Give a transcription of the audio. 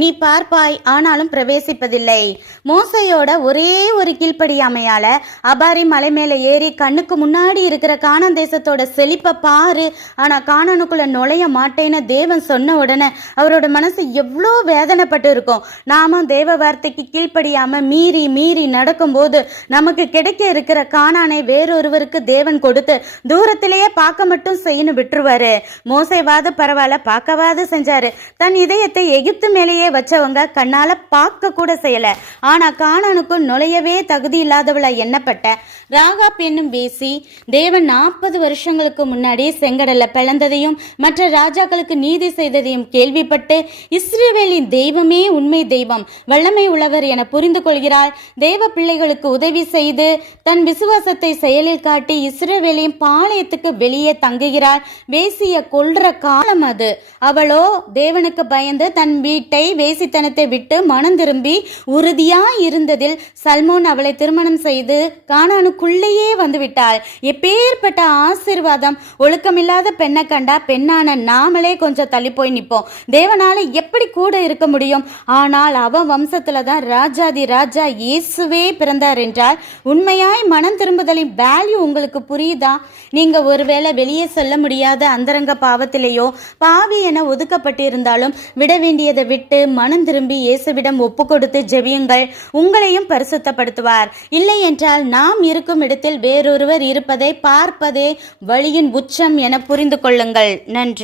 நீ பார்ப்பாய், ஆனாலும் பிரவேசிப்பதில்லை. மோசையோட ஒரே ஒரு கீழ்ப்படியாமையால அபாரி மலை மேல ஏறி கண்ணுக்கு முன்னாடி இருக்கிற கானான் தேசத்தோட செழிப்ப பாரு, ஆனா கானானுக்குள்ள நுழைய மாட்டேன்னு தேவன் சொன்ன உடனே அவரோட மனசு எவ்வளோ வேதனைப்பட்டு இருக்கும். நாமும் தேவ வார்த்தைக்கு கீழ்ப்படியாம மீறி மீறி நடக்கும்போது நமக்கு கிடைக்க இருக்கிற கானானை வேறொருவருக்கு தேவன் கொடுத்து தூரத்திலேயே பார்க்க மட்டும் செய்யணும் விட்டுருவாரு. மோசைவாது பரவாயில்ல, பார்க்கவாது செஞ்சாரு. தன் இதயத்தை எகிப்து மேலே வச்சவங்க கண்ணால பார்க்க கூட செய்யல. ஆனா கானானுக்குள் நுழையவே தகுதி இல்லாதவள எண்ணப்பட்ட ராகாப் என்னும் வேசி தேவன் 40 வருஷங்களுக்கு முன்னாடி செங்கடல்ல பிளந்ததையும் மற்ற ராஜாக்களுக்கு நீதி செய்ததையும் கேள்விப்பட்டு இஸ்ரவேலின் தெய்வமே உண்மை தெய்வம், வல்லமை உள்ளவர் என புரிந்து கொள்கிறாள். தேவ பிள்ளைகளுக்கு உதவி செய்து தன் விசுவாசத்தை செயலில் காட்டி இஸ்ரவேலின் பாளையத்துக்கு வெளியே தங்குகிறாள். வேசிய கொல்ற காலம் அது. அவளோ தேவனுக்கு பயந்து தன் வீட்டை வேசித்தனத்தை விட்டு மனம் திரும்பி உறுதியாய் இருந்ததில் சல்மோன் அவளை திருமணம் செய்து கானானுக்குள்ளேயே வந்துவிட்டாள். எப்பேற்பட்ட ஆசீர்வாதம்! ஒழுக்கமில்லாத பெண்ணை கண்டா பெண்ணான நாமளே கொஞ்சம் தள்ளி போய் நிற்போம். தேவனால எப்படி கூட இருக்க முடியும்? ஆனால் அவன் வம்சத்துல தான் ராஜாதி ராஜா இயேசுவே பிறந்தார் என்றால் உண்மையாய் மனம் திரும்புதலின் வேல்யூ உங்களுக்கு புரியுதா? நீங்க ஒருவேளை வெளியே சொல்ல முடியாத அந்தரங்க பாவத்திலேயோ பாவி என ஒதுக்கப்பட்டிருந்தாலும் விட வேண்டியதை விட்டு மனம் திரும்பி இயேசுவிடம் ஒப்பு கொடுத்து ஜெபியுங்கள். உங்களையும் பரிசுத்தப்படுத்துவார். இல்லை என்றால் நாம் இருக்கும் இடத்தில் வேறொருவர் இருப்பதை பார்ப்பதே வழியின் உச்சம் என புரிந்து கொள்ளுங்கள். நன்றி.